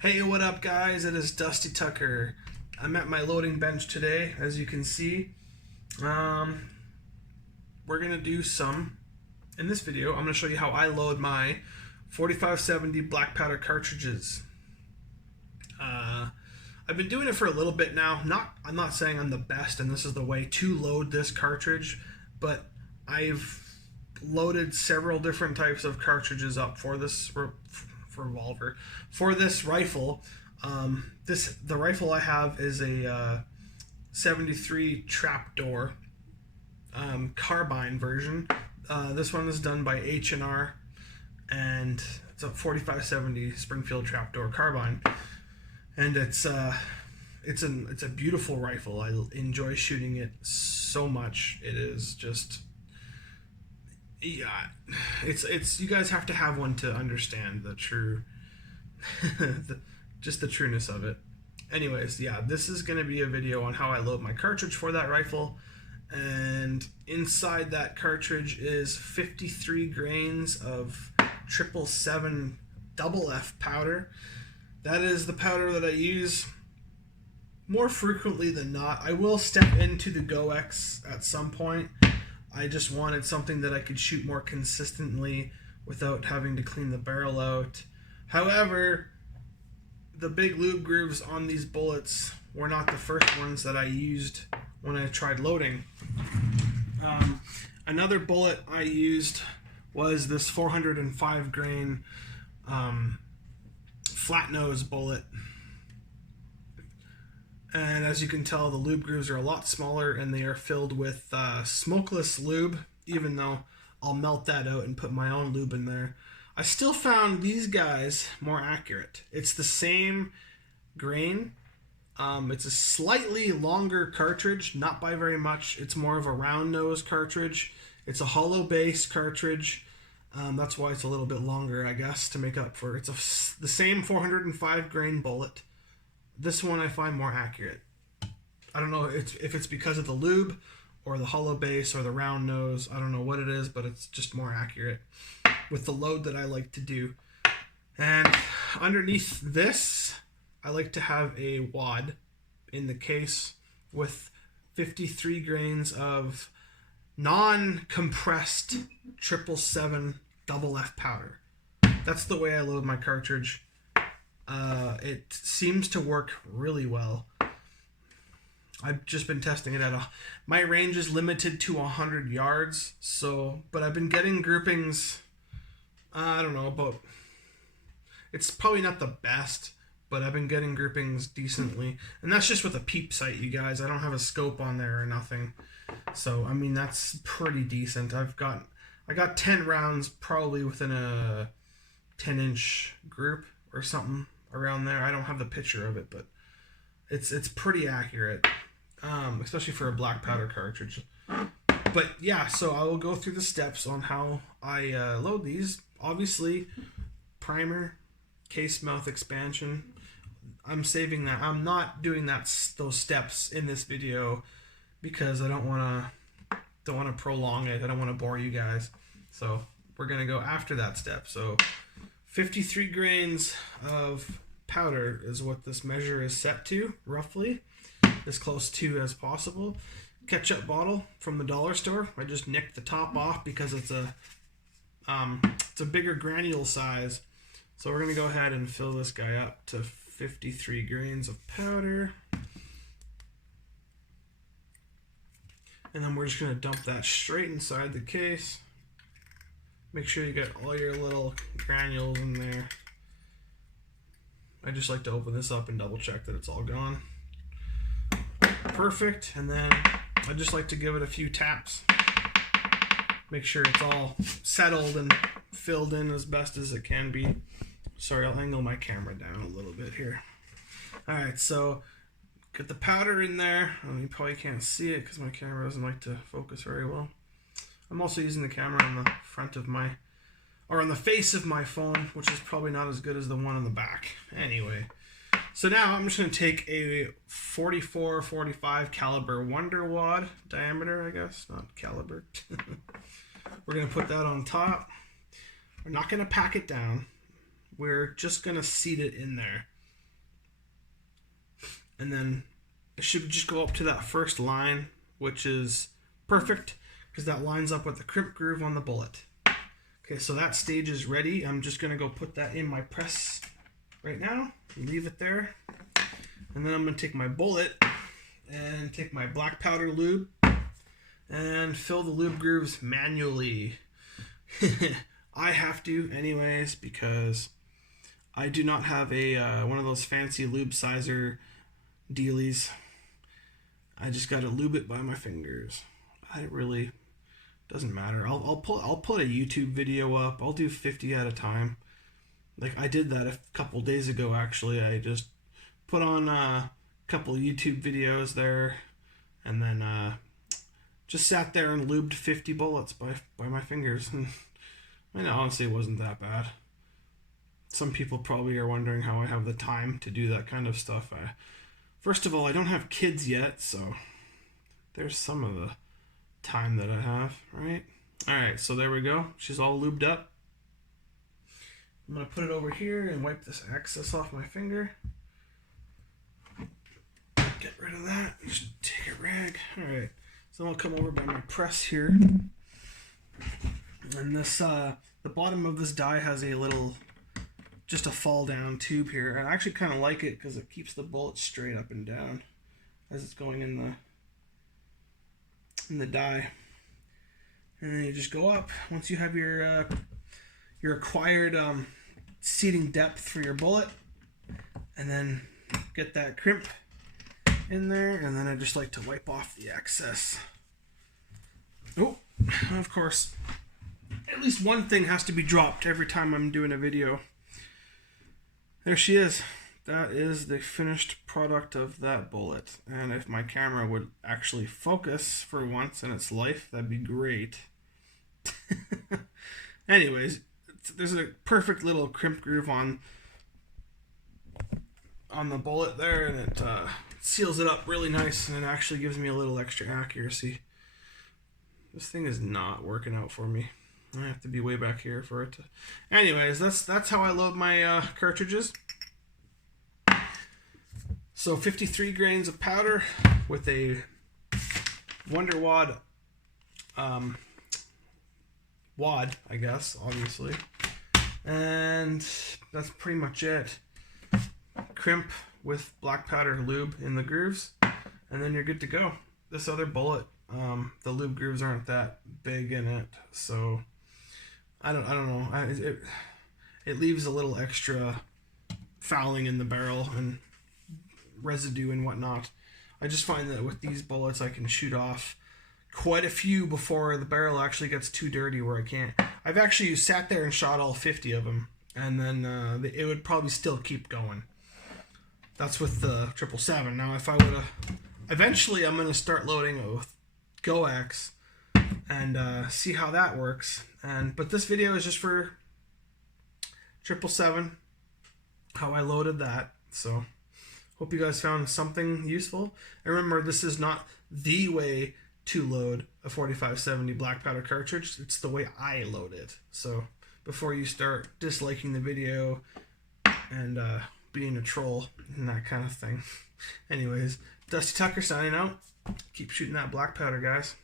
Hey, what up guys? It is Dusty Tucker. I'm at my loading bench today, as you can see. We're gonna do in this video, I'm gonna show you how I load my 4570 black powder cartridges. I've been doing it for a little bit now. I'm not saying I'm the best and this is the way to load this cartridge, but I've loaded several different types of cartridges up for this revolver. For this rifle, the rifle I have is a 73 trapdoor carbine version. This one is done by H&R, and it's a 4570 Springfield trapdoor carbine, and it's a beautiful rifle. I enjoy shooting it so much. It is just, yeah, it's you guys have to have one to understand the true just the trueness of it. Anyways, yeah, this is going to be a video on how I load my cartridge for that rifle, and inside that cartridge is 53 grains of 777 double F powder. That is the powder that I use more frequently than not. I will step into the GoX at some point. I just wanted something that I could shoot more consistently without having to clean the barrel out. However, the big lube grooves on these bullets were not the first ones that I used when I tried loading. Another bullet I used was this 405 grain flat nose bullet. And as you can tell, the lube grooves are a lot smaller and they are filled with smokeless lube, even though I'll melt that out and put my own lube in there. I still found these guys more accurate. It's the same grain. It's a slightly longer cartridge, not by very much. It's more of a round nose cartridge. It's a hollow base cartridge. That's why it's a little bit longer, I guess, to make up for it. It's the same 405 grain bullet. This one I find more accurate. I don't know if it's because of the lube or the hollow base or the round nose. I don't know what it is, but it's just more accurate with the load that I like to do. And underneath this, I like to have a wad in the case with 53 grains of non-compressed 777 double F powder. That's the way I load my cartridge. It seems to work really well. I've just been testing it at my range is limited to 100 yards, but I've been getting groupings, I don't know, it's probably not the best, but I've been getting groupings decently, and that's just with a peep sight, you guys. I don't have a scope on there or nothing, so I mean that's pretty decent. I got 10 rounds probably within a 10-inch group or something around there. I don't have the picture of it, but it's pretty accurate, especially for a black powder cartridge. But yeah, so I will go through the steps on how I load these. Obviously, primer, case mouth expansion. I'm saving that. I'm not doing those steps in this video because I don't want to prolong it. I don't want to bore you guys. So we're gonna go after that step. So 53 grains of powder is what this measure is set to, roughly, as close to as possible. Ketchup bottle from the dollar store. I just nicked the top off because it's a bigger granule size. So we're gonna go ahead and fill this guy up to 53 grains of powder. And then we're just gonna dump that straight inside the case. Make sure you get all your little granules in there. I just like to open this up and double check that it's all gone. Perfect. And then I just like to give it a few taps. Make sure it's all settled and filled in as best as it can be. Sorry, I'll angle my camera down a little bit here. Alright, so get the powder in there. You probably can't see it because my camera doesn't like to focus very well. I'm also using the camera on the front of on the face of my phone, which is probably not as good as the one on the back. Anyway, so now I'm just going to take a 44-45 caliber Wonder Wad diameter, I guess, not caliber. We're going to put that on top. We're not going to pack it down. We're just going to seat it in there. and then it should just go up to that first line, which is perfect because that lines up with the crimp groove on the bullet. Okay, so that stage is ready. I'm just gonna go put that in my press right now, leave it there, and then I'm gonna take my bullet and take my black powder lube and fill the lube grooves manually. I have to anyways because I do not have a one of those fancy lube sizer dealies. I just gotta lube it by my fingers. It really doesn't matter. I'll put a YouTube video up. I'll do 50 at a time. Like I did that a couple days ago actually. I just put on a couple YouTube videos there, and then just sat there and lubed 50 bullets by my fingers. And I mean, honestly, it wasn't that bad. Some people probably are wondering how I have the time to do that kind of stuff. First of all, I don't have kids yet, so there's some of the time that I have, right? Alright, so there we go. She's all lubed up. I'm going to put it over here and wipe this excess off my finger. Get rid of that. Just take a rag. Alright, so I'll come over by my press here. And this, the bottom of this die has a little, just a fall down tube here. And I actually kind of like it because it keeps the bullet straight up and down as it's going in the die. And then you just go up. Once you have your acquired seating depth for your bullet, and then get that crimp in there, and then I just like to wipe off the excess. Oh, of course, at least one thing has to be dropped every time I'm doing a video. There she is. That is the finished product of that bullet. And if my camera would actually focus for once in its life, that'd be great. Anyways, there's a perfect little crimp groove on the bullet there, and it seals it up really nice, and it actually gives me a little extra accuracy. This thing is not working out for me. I have to be way back here for it to... Anyways, that's how I load my cartridges. So 53 grains of powder with a Wonder Wad wad, I guess, obviously. And that's pretty much it. Crimp with black powder lube in the grooves, and then you're good to go. This other bullet, the lube grooves aren't that big in it, so I don't know. It leaves a little extra fouling in the barrel and residue and whatnot. I just find that with these bullets I can shoot off quite a few before the barrel actually gets too dirty where I can't. I've actually sat there and shot all 50 of them, and then it would probably still keep going. That's with the 777. Now if I would have... Eventually I'm going to start loading it with GoX and see how that works. But this video is just for 777, how I loaded that. So hope you guys found something useful. And remember, this is not the way to load a 4570 black powder cartridge. It's the way I load it. So before you start disliking the video and being a troll and that kind of thing. Anyways, Dusty Tucker signing out. Keep shooting that black powder, guys.